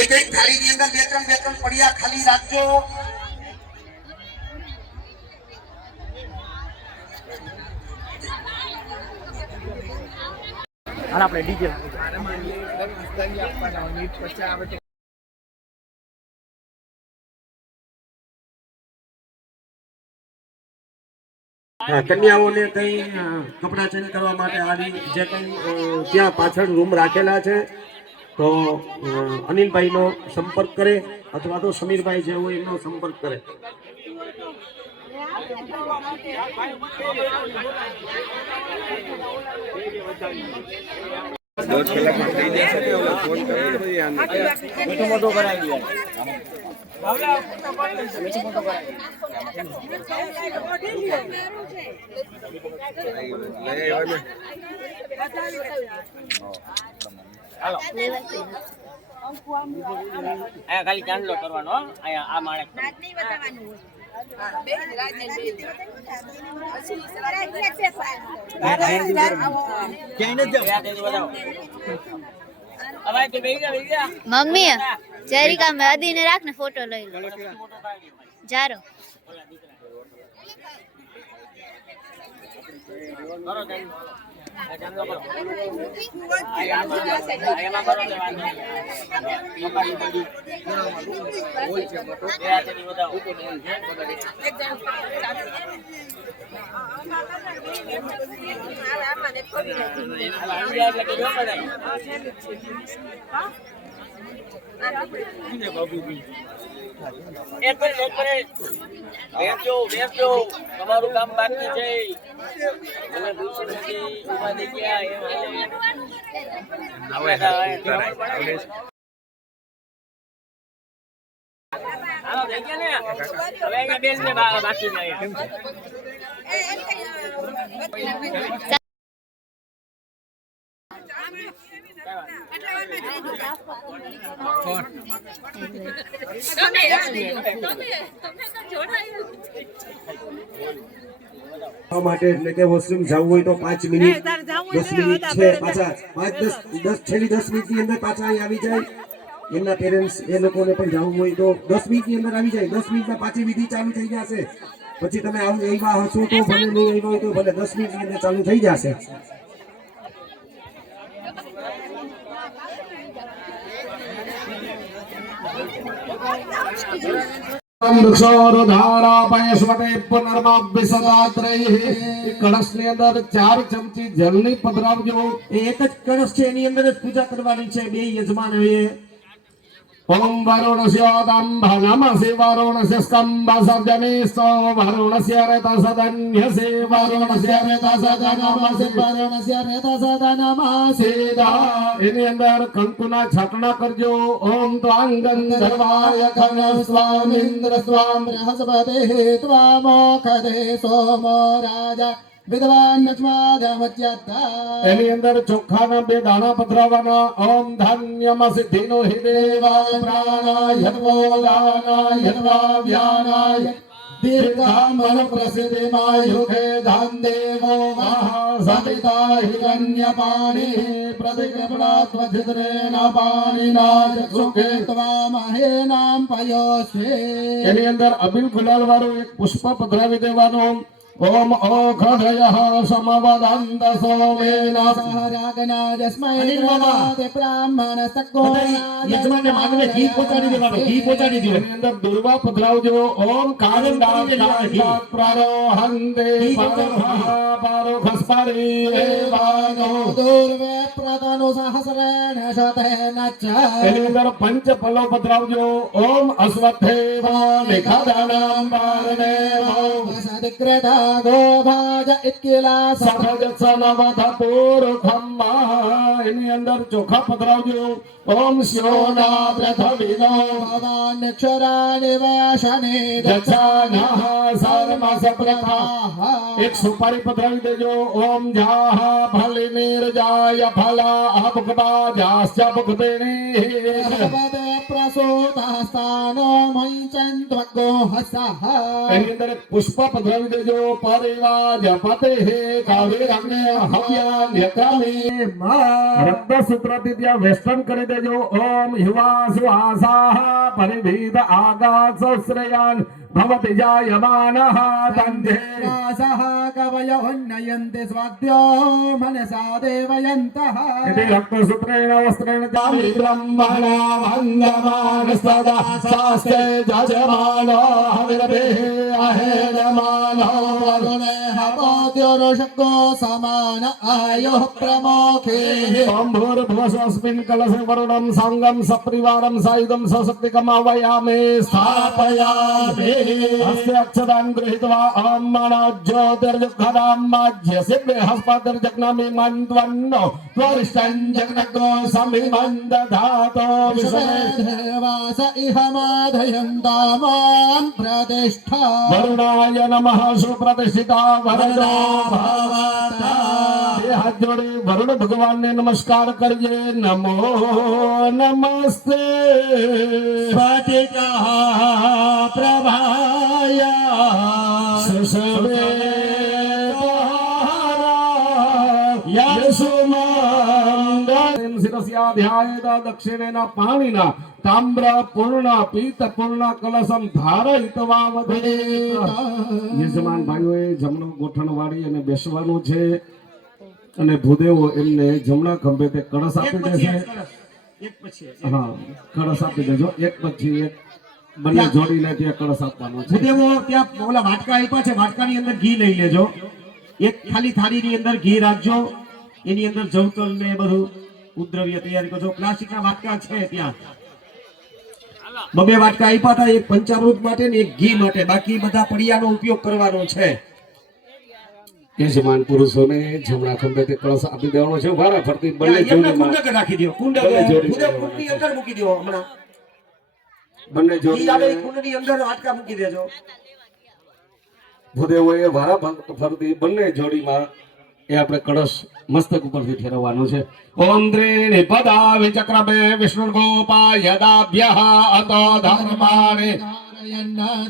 એક એક થાળીની અંદર બે ત્રણ પડિયા ખાલી રાખજો. આપણે ડીજે કન્યાઓને કઈ કપડા ચેન્જ કરવા માટે આવી જે કઈ ત્યાં પાછળ રૂમ રાખેલા છે તો અનિલભાઈનો સંપર્ક કરે અથવા તો સમીરભાઈ જે હોય એમનો સંપર્ક કરે. દોઢ કલાકમાં થઈ જશે ને ઓલો ફોન કરી પછી આને મોટો કરાવી દે. હાલો આયા ખાલી ચાંદલો કરવાનો આયા આ માણસ નહીં બતાવવાનું બે રાજ ને મમ્મી ચેરિકા મેદી ને રાખ ને ફોટો લઈ લો જારો તમારું કામ બાકી છે. માટે એટલે કે વોશરૂમ જવું હોય તો 5 મિનિટ 10 મિનિટ છે પાછા 5-10 છેલ્લી 10 મિનિટની અંદર પાછા અહીં આવી જાય. એમના પેરેન્ટ્સ એ લોકોને પણ જવું હોય તો 10 મિનિટની અંદર આવી જાય. 10 મિનિટમાં પાછી વિધિ ચાલુ થઈ જશે. પછી તમે આવ્યા હશો તો ભલે નહીં આવ્યા હોય તો ભલે 10 મિનિટની અંદર ચાલુ થઈ જશે. કળશ ની અંદર 4 ચમચી જળની પધરાવજો. એક જ કળશ છે એની અંદર જ પૂજા કરવાની છે બે યજમાનોએ. ઓમ વરુણસ્ય દંભનમસि વરુણસ્ય સ્કંભસર્જનિસ્તો વરુણસ્ય રતસદન્યસે વરુણસ્ય રતસદનમસि વરુણસ્ય રતસદનમસि. એની અંદર કંકુના છાટણા કરજો. ઓમ ત્વાંગં સર્વાય ખન સ્વામિન્દ્ર સ્વામ બૃહસ્પતે ત્વામોખદે સોમો રાજા વિદ્વાન એની અંદર ચોખાના 2 દાણા પધરાવવાના. ઓમ ધાન્યમ સિદ્ધિનો હિ દેવાય પ્રાણાય દાનાય વ્યાનાય દીર્ઘામન પ્રસિદ્ધિમાયુખે ધાન દેવો મહાસવિતા હિરણ્યપાણિ પ્રતિક્રમણાત્વજિદ્રેણ પાણિના ચક્ષુકે ત્વામહે નામ પયોસ્વે. એની અંદર અબીલ ગુલાલ વાળું એક પુષ્પ પધરાવી દેવાનું. ओम ओखधयः समवदन्त सोमेन सहरागना जस्मै नमः ब्राह्मणस्तको यजमान मानवे घी पહોંચાડી દેવાનો. ઘી પહોંચાડી દો. એની અંદર દુર્વા પધરાવજો. ઓમ કારંડા પ્રારોહંતે પારો ખસ્પરી એવાનો દુર્વે પ્રદાનો સહસ્રેણ શતેન ચ. એની અંદર પંચ ફલો પધરાવજો. ઓમ અશ્વત્થેવા નિખદાનામ વારણે ઓમ સદિક્રતા ગોભાજ ઇત્કિલા સહજ સનવધ પૂર્ખમ્મા. એની અંદર ચોખા પધરાવજો. ઓમ શ્યોના પ્રથવિનો ભવાન અક્ષરાણિ વયશને દક્ષાનઃ સર્મસ પ્રથા. એક સુપારી પધરાવી દેજો. ઓમ જાહ ફલિ નિર્જાય ફલા અભગવા જાસ્ય ભગદેની ભગવતે પ્રસૂતાસ્તાનો મૈચન્ત્વગો હસઃ એની અંદર એક પુષ્પ પધરાવી દેજો પરિવાજ પતે હે કાવેરાગ્ને હવ્યાન્યક્રમે રક્તસૂત્રથી ત્યાં વેસ્ટર્ન કરી દેજો ઓમ યુવા સુહાસાહ પરિભીત આગાત શ્રેયાન ભવતિ જાયમાનઃ તંધે સહ કવયો ઉન્નયન્તિ સ્વાદ્યો મનસા દેવયन्तઃ इति रक्तसूत्रेण वस्त्रेण चामि ब्रह्मणा वन्दमान सदा शास्त्रे जजमानो हविर्भिः अहेयमानो वरुणे हवोद्योरुषको समान आयुः प्रमुखैः ॐ भूर्भुवस्वस्मिन् कलशे वरुणं सङ्गं सपरिवारं सायुधं सशक्तिकमावयामि स्थापयामि अस्य अक्षतान् गृहीत्वा ॐ मनो ज्योतिर्जुःखदां माज्यसिद्धे हस्पतिर्जग्नामि मन्त्वन्नो त्वरिष्ठं जग्नगो समिमन्दधातो विषमे देवास इह माधयन्तामां प्रतिष्ठा वरुणाय नमः सुप्रतिष्ठिता वरुणो भवता ये हाथ जोड़े वरुण भगवान ने नमस्कार करिए नमो नमस्ते स्फटिका प्रभाय सुषवे शिरस्याध्यायेत दक्षिणेन पाणिना ताम्र पूर्ण पीत पूर्ण कलशम धारयित्वा वदेत યજમાન ભાઈઓએ જમણો ગોઠણવાળી અને બેસવાનું છે અને ભૂદેવો એમને જમણા ખંભે તે કળશ આપી દેશે હા કળશ આપી દેજો એક પછી એક બંને જોડીને ત્યાં કળશ આપવાનો છે ભૂદેવો ત્યાં ઓલા વાટકા આપ્યા છે વાટકાની અંદર ઘી લઈ લેજો એક ખાલી થાળીની અંદર ઘી રાખજો એની અંદર જવતલ ને બધું ઉદ્રવ્ય તૈયારી કરજો પ્લાસ્ટિકના વાટકા છે ત્યાં બબે વાટકા આપ્યા હતા એક પંચામૃત માટે ને એક ઘી માટે બાકી બધા પડિયાનો ઉપયોગ કરવાનો છે યજમાન પુરુષોને જમણા ખંભે તે કળશ આપી દેવાનો છે વારા ફરતી બંને એમને જોડીમાં કુંડક રાખી દો કુંડક બંને જોડી ભૂદેવ કુંડની અંદર મૂકી દો હમણાં બંને ઘી આવે જોડી એ કુંડની અંદર વાટકા મૂકી દેજો ભૂદેવોએ વારા ફરતી બંને જોડીમાં એ આપણે કળશ મસ્તક ઉપરથી ફેરવવાનું છે ઓમ ત્રીણિ પદા વિચક્રમે વિષ્ણુ ગોપાય દાભ્યઃ અતો ધર્માણિ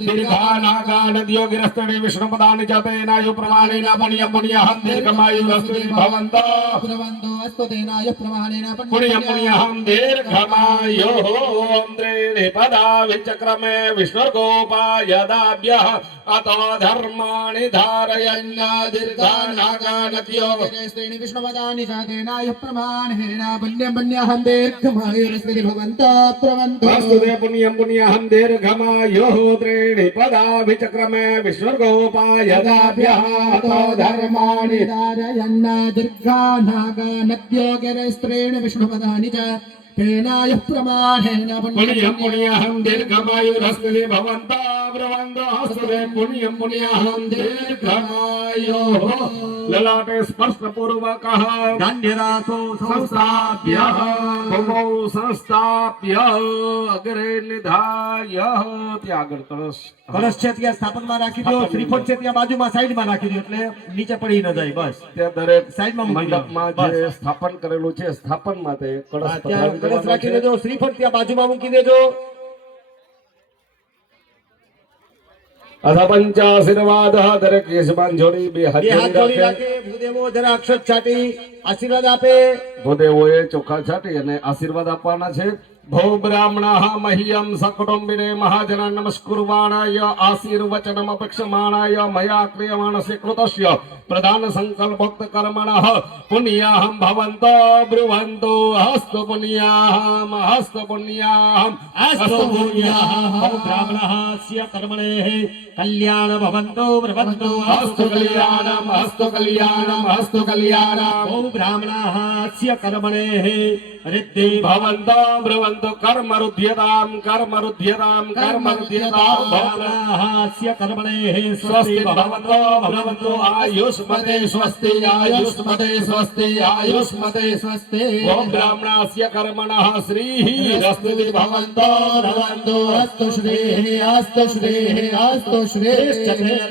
દીર્ઘાનાગાનદ્યો ગિરસ્તણે વિષ્ણુપદાનિ ચ તેનાયુ પ્રમાણેન પુણ્યં પુણ્યહં દીર્ઘમાયુરસ્તુ ભવन्तઃ प्रवन्दो अस्तु तेनाय प्रमाणेन पुण्यं पुण्यहं दीर्घमायुः ओम त्रीणि पदा विचक्रमे विष्णुर्गोपाय दाभ्यः अतो धर्माणि धारयन् दीर्घानागानद्यो स्त्रीणि विष्णुपदानि च तेनाय प्रमाणेन पुण्यं पुण्यहं दीर्घमायुरस्मिति भवन्तः प्रवन्दो वास्तुते पुण्यं पुण्यहं दीर्घमायुः त्रीणि पदा विचक्रमे विष्णुर्गोपाय दाभ्यः अतो धर्माणि धारयन् दीर्घानागानद्यो गिरस्त्रीणि विष्णुपदानि च तेनाय प्रमाणेन पुण्यं पुण्यहं दीर्घमायुरस्मिति भवन्तः प्रवन्दो हस्ते पुण्यं पुण्यहं दीर्घमायुः ललाटे स्पर्शपूर्वकः धान्यरासो संस्थाप्य भूमौ संस्थाप्य अग्रे निधाय ત્યાં આગળ કળશ કળશ છે ત્યાં સ્થાપનમાં રાખી દો શ્રીફળ છે ત્યાં બાજુમાં સાઈડમાં રાખી દો એટલે નીચે પડી ન જાય બસ ત્યાં દરેક સાઈડમાં મૂકી દો. મંડપમાં બસ. જે સ્થાપન કરેલું છે સ્થાપન માટે કળશ હા, ત્યાં પધરાવી કળશ દેવાનો રાખી છે. દેજો શ્રીફળ ત્યાં બાજુમાં મૂકી દેજો અથ પંચાશીર્વાદ દરેક યજમાન જોડી બે હાથ બે હાથ જોડી જોડી રાખે રાખે ભૂદેવો જરા અક્ષત છાટી આશીર્વાદ આપે ભૂદેવોએ ચોખા છાટી અને આશીર્વાદ આપવાના છે ભો બ્રાહ્મણઃ મહ્યં સકુટુંબિને મહાજન નમસ્કુર્વાણાય આશીર્વચનમ અપેક્ષમાણાય મયા ક્રિયમાણસ્ય કૃતસ્ય પ્રધાન સંકલ્પોક્ત કર્મણઃ પુણ્યાહં ભવન્તો બ્રુવન્તો હસ્તુ પુણ્યાહં અસ્તુ પુણ્યાઃ બ્રાહ્મણસ્ય કર્મણેઃ કલ્યાણ ભવન્તો પ્રવન્તો અસ્તુ કલ્યાણમ અસ્તુ કલ્યાણમ અસ્તુ કલ્યાણમ ઓમ બ્રાહ્મણસ્ય કર્મણેઃ રિદ્ધિ ભવન્તો બ્રુવન્તો કર્મ રુધ્યતામ કર્મ રુધ્યતામ કર્મ રુધ્યતામ બ્રાહ્મણસ્ય કર્મણેઃ સ્વસ્તિ ભવન્તો ભવન્તો આયુષ્મતે સ્વસ્તિ આયુષ્મતે સ્વસ્તિ આયુષ્મતે स्वस्ते ઓમ બ્રાહ્મણસ્ય કર્મણઃ શ્રીઃ રસ્તિ ભવન્તો भवन्तु अस्तु श्रीः अस्तु श्रीः अस्तु श्रीः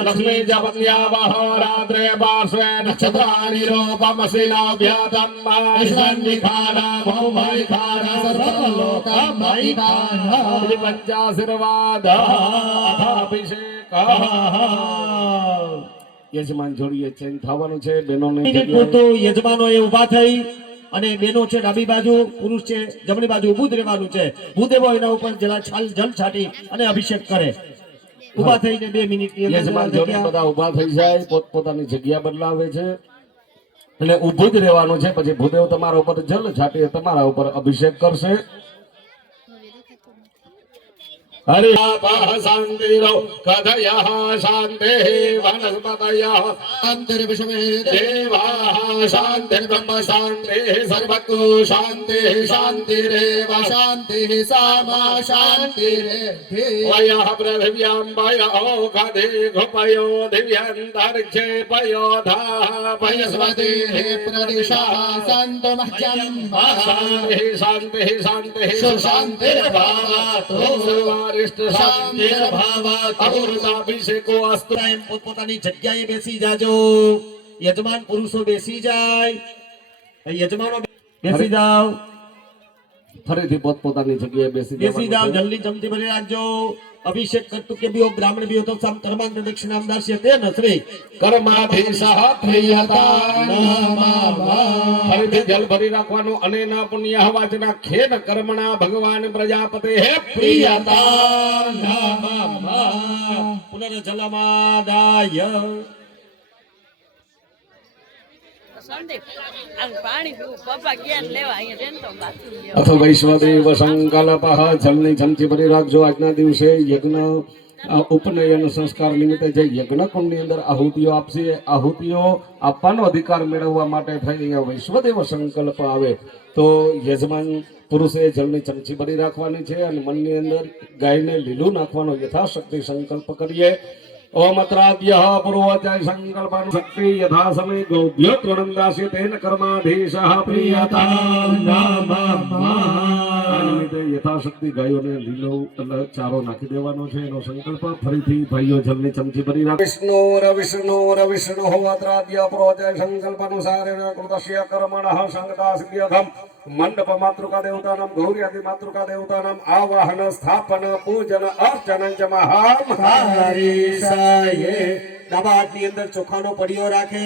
લક્ષ્મી જપત્યાવહ રાત્રે પાર્શ્વે નક્ષત્રાણિ રૂપમશિલાભ્યાતમ મહેશ્વન્નિખારા ભૌમૈખારા સર્વલોક लोकम् अभिवादः પંચાશીર્વાદ અભિષેક યજમાન જોડીએ ચેન્જ થવાનું છે બહેનોને તો યજમાનો એ ઊભા થઈ અને બેનો છે ડાબી બાજુ, પુરુષ છે જમણી બાજુ ઊભું જ રહેવાનું છે. ભૂદેવો એના ઉપર જરા જલ છાંટી અને અભિષેક કરે. ઊભા થઈને 2 મિનિટની અંદર યજમાન જોડી બધા ઊભા થઈ જાય, પોતપોતાની જગ્યા બદલાવે છે અને ઊભું જ રહેવાનું છે. પછી ભૂદેવ તમારા ઉપર જલ છાંટી તમારા ઉપર અભિષેક કરશે. હરિ શાંતિરો કથયઃ શાંતિ વનસ્પતયઃ अंतर्विषमे દેવાઃ શાંતિર્બ્રહ્મ શાંતિ સર્વતો શાંતિ શાંતિરેવ शान्तिः सामा शान्तिरेधि વયઃ પૃથિવ્યાં વયો ગધે ઘુપયો દિવ્યાંતરિક્ષેપયો ધાઃ वयस्वतेः प्रदिशः सन्तु मह्यम् શાંતિ શાંતિ શાંતિ सुशान्तिर्भवतु સર્વારિષ્ટ शान्तिर्भवतु અમૃતાભિષેકો અસ્તુ. એમ પોતપોતાની જગ્યાએ બેસી જાજો. યજમાન પુરુષો બેસી જાય, યજમાનો બેસી જાઓ, ફરીથી પોતપોતાની જગ્યાએ બેસી જાઓ. જલ્દી ચમચી ભરી રાખજો. અભિષેક કરતું કે બીઓ બ્રાહ્મણ બીઓ તો સામ કર્માંત દક્ષિણામ દાસ્ય તે નસરી કર્માધીશઃ પ્રિયતા नमः ફરીથી જલ ભરી રાખવાનું. અને ના પુણ્ય વાચના ખેન કર્મણા ભગવાન પ્રજાપતે હે પ્રિયતા નમઃ પુનર્જલમાદાય. સંદીપ આ પાણી પીવું પપ્પા ક્યાં લેવા અહીંયા રેન તો બાથરૂમ અથ વૈશ્વદેવ સંકલ્પ જલની ચમચી ભરી રાખજો. આજના દિવસે યજ્ઞ ઉપનયન સંસ્કાર નિમિત્તે જે યજ્ઞ કુંડની અંદર આહુતિઓ આપશે, આહુતિઓ આપવાનો અધિકાર મેળવવા માટે થઈ અહીંયા વૈશ્વદેવ સંકલ્પ આવે તો યજમાન પુરુષે જલની ચમચી ભરી રાખવાની છે અને મનની અંદર ગાયને લીલું નાખવાનો યથાશક્તિ સંકલ્પ કરીએ. ઓમ ત્રાદ્યઃ પૂર્વજય સંકલ્પાન શક્તિ યથા સમય ગૌભ્યો ત્વનંદાસ્ય તેન કર્માધીશઃ પ્રિયતા નમઃ. યથાશક્તિ ગાયોને લીલો ચારો નાખી દેવાનો છે એનો સંકલ્પ. ફરીથી ભાઈઓ જલની ચમચી ભરી રાખે. વિષ્ણુ ત્રાદ્ય પૂર્વજય સંકલ્પાનુસારેણ કૃતસ્ય કર્મણઃ સંગતા સિદ્ધ્યર્થમ મંડપ માતૃકા દેવતાનામ ગૌર્યાદિ માતૃકા દેવતાનામ આવાહન સ્થાપન પૂજન અર્ચન ચ મહામ હરિસાયે. ડાબા હાથની અંદર ચોખાનો પડિયો રાખે.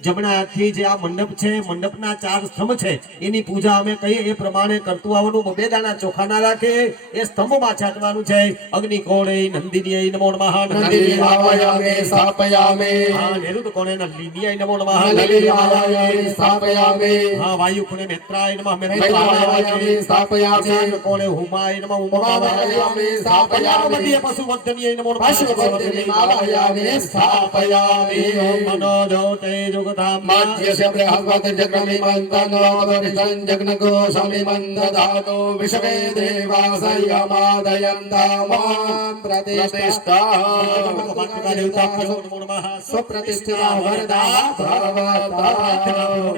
જમણા હાથથી જે આ મંડપ છે, મંડપના 4 સ્તંભ છે એની પૂજા અમે કહીએ એ પ્રમાણે કરતું આવવાનું. 2 દાણા ચોખાના રાખે એ સ્તંભમાં છાંટવાનું છે. અગ્નિ કોણે નંદિનીય નમો નમઃ. नलिनीमावयामि स्थापयामि હા નિરુદ્ધ કોણે નલિનીય નમો નમઃ. नलिनीमावयामि स्थापयामि હા વાયુ કોણે મેત્રાય નમઃ. मैत्रावयामि स्थापयामि મેત્રાય કોણે હુમાય નમઃ. उमावयामि स्थापयामि મધ્ય પશુવર્ધનીય નમો નમઃ. पशुपतिमावयामि स्थापयामि મનોજો તેજો मध्यस्य बृहस्पति जग्नमिमन्तनोदरितं जग्नकोशमिमन्तधातो विश्वे देवासयमादयन्तामां प्रतिष्ठा सुप्रतिष्ठिता वरदा भवता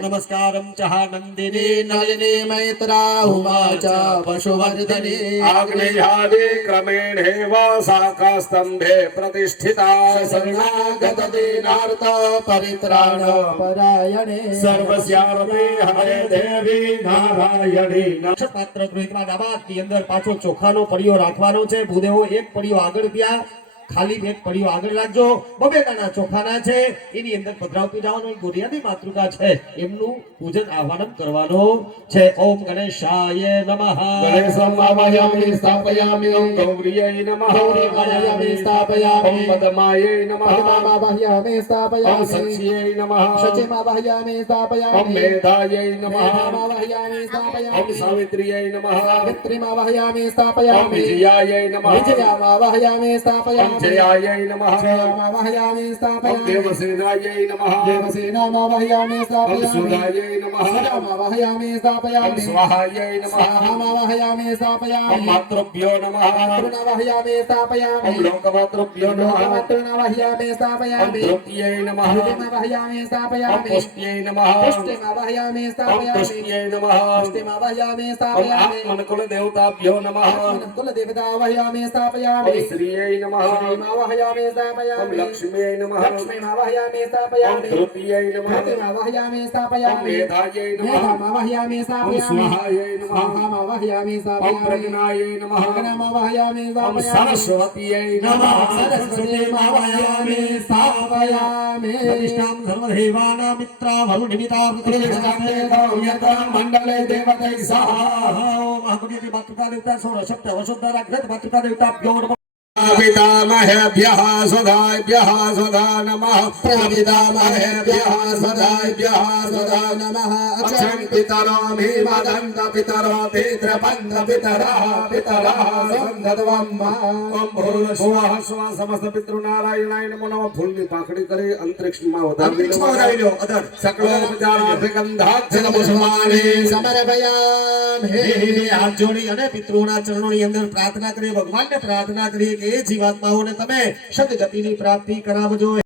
नमस्कारं च नंदिनी नलिनी मैत्रा उमा च पशुवर्धिनी आग्नेयादि क्रमेणेव शाखास्तंभे प्रतिष्ठिता शरणागत दीनार्थ परित्राण परायणे સર્વસ્યાર્થે હરે દેવી નારાયણી. પાત્ર ગૃહિતમાં ડાબા હાથની અંદર પાછો ચોખાનો પડિયો રાખવાનો છે. ભૂદેવો એક પડિયો આગળ ત્યાં, ખાલી એક પડિયો આગળ રાખજો. 2 દાણા ચોખાના છે એની અંદર પધરાવતું જવાનું. ગોરિયાની માતૃકા છે એમનું પૂજન આહ્વાન કરવાનું છે. ઓમ ગણેશાય નમઃ. ગણેશમાવયામિ સ્થાપયામિ. ઓમ ગૌરીય નમઃ. गौरीमावयामि स्थापयामि ઓમ પદ્માય નમઃ. पद्मावयामि ઓમ स्थापयामि સચ્યય નમઃ. शुचिमावयामि ઓમ स्थापयामि મેધાય નમઃ. मेधामावयामि ઓમ स्थापयामि સાવિત્ર્યય નમઃ. पितृमावयामि ઓમ स्थापयामि વિજયાય નમઃ. विजयामावयामि ઓમ स्थापयामि જયાય નમઃ. जयामावयामि ઓમ स्थापयामि દેવસેનાય નમઃ. देवसेनामावयामि ઓમ स्थापयामि સુરાય નમઃ. सुरामावयामि ઓમ स्थापयामि સ્વાહાય નમઃ. स्वाहामावयामि ઓમ स्थापयामि માતૃભ્યો નમઃ. तृणावयामि ઓમ स्थापयामि લોકમાતૃભ્યો નમઃ. तृणावयामि ઓમ स्थापयामि ધૃત્યય નમઃ. धृतिमावयामि ઓમ स्थापयामि પુષ્ટ્યય નમઃ. पुष्टिमावयामि ઓમ स्थापयामि પુષ્ટ્યય નમઃ. पुष्टिमावयामि ઓમ स्थापयामि આત્મનકુલ દેવતાભ્યો નમઃ. कुलदेवतावयामि ઓમ स्थापयामि શ્રીયય નમઃ. मावहयामि ओम स्थापयामि लक्ष्म्यै नमः लक्ष्मी मावहयामि ओम स्थापयामि धृत्यै नमः धृति मावहयामि ओम स्थापयामि मेधायै मेधा नमः मावहयामि ओम स्थापयामि स्वाहायै नमः स्वाहा मावहयामि ओम स्थापयामि प्रज्ञायै नमः अग्नि मावहयामि ओम स्थापयामि सरस्वत्यै नमः सरस्वती मावहयामि स्थापयामि प्रतिष्ठां सर्वदेवानां मित्रा वरुणिमिता मंडले देवतै सह महागुणिति मातृका देवता सोर शब्द वसुद्ध राग्रत मातृका देवताभ्यो नमः पितामहेभ्यः सदाभ्यः सदा नमः प्रपितामहेभ्यः सदाभ्यः सदा नमः अक्षं पितरो मे वदन्त पितरो पितृपन्त पितरः पितरः संदत्वं ओम भूर्भुवः स्वः समस्त पितृनारायणाय नमो नमः फूलની પાખડી કરી અંતરિક્ષમાં વધારી લો અધર સકલોપચારાર્થ ગંધાક્ષ પુષ્પાણિ समर्पयामि હાથ જોડી અને પિતૃઓના ચરણોની અંદર પ્રાર્થના કરીએ ભગવાનને પ્રાર્થના કરીએ કે એ જીવાત્માઓને તમે સદગતિની પ્રાપ્તિ કરાવજો